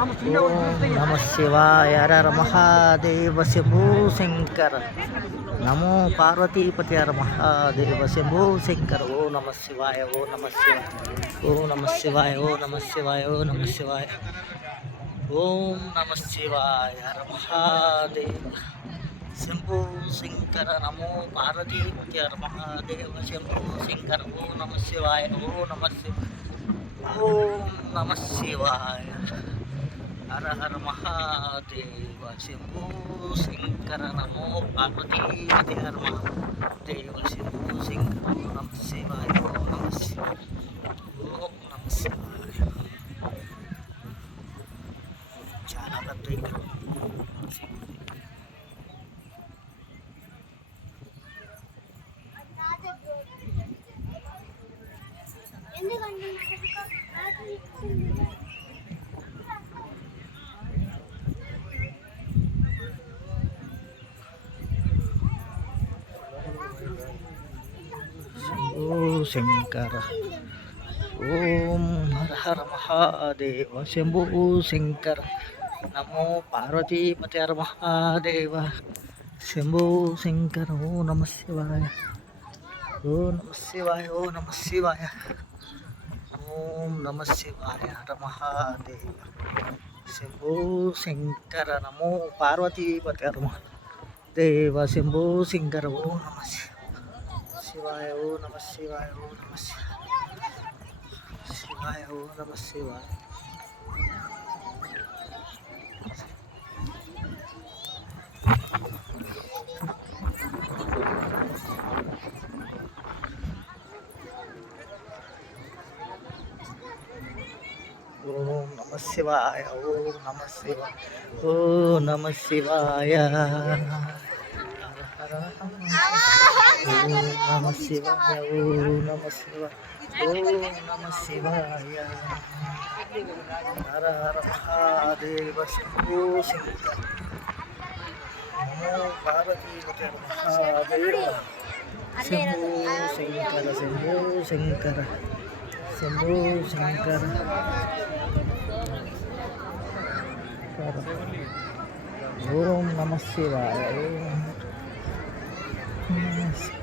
ఓం నమ శివాయ హర హర మహాదేవ శంభో శంకర నమో పార్వతీపతి హర మహాదేవ శంభో శంకర ఓ నమ శివాయ ఓ నమ శివాయ ఓ నమ శివాయ ఓ నమ శివాయ ఓ నమ శివాయ ఓం నమ శివాయ హర మహాదేవ శంభో శంకర నమో పార్వతీపతి హర మహాదేవ శంభో శంకర ఓ నమ శివాయ ఓ నమ శివాయ ఓం నమ శివాయ హర హర మహాదేవ శంభో శంకర నమో పార్వతీపతి హర మహాదేవ శంభో శంకర ఓం నమ శివాయ ఓం నమ శివాయ ఓం నమ శివాయ. చాలా పెద్ద విగ్రహం. ఓ శంకర ఓం హర హర మహాదేవ శంభో శంకర నమో పార్వతీపతి హర మహాదేవ శంభో శంకర ఓ నమ శివాయ ఓ నమ శివాయ ఓ నమ శివాయ ఓం నమ శివాయ హర మహాదేవ శంభో శంకర నమో పార్వతీపతి హర మహాదేవ శంభో శంకర ఓ నమ శివాయ ఓ నమ శివాయ ఓ నమ శివాయ ఓ నమ శివాయ. ఓం నమ శివాయ ఓం నమ శివాయ ఓ నమ శివాయ ఓం నమ శివాయ ఓ నమ శివాయ ఓం నమ శివాయ హర హర మహాదేవ శంభో శంకర నమో పార్వతీపతి హర మహాదేవ శంభో శంకర శంభో శంకర శంభో శంకర ఓం నమ శివాయ ఓం నమ శివాయ.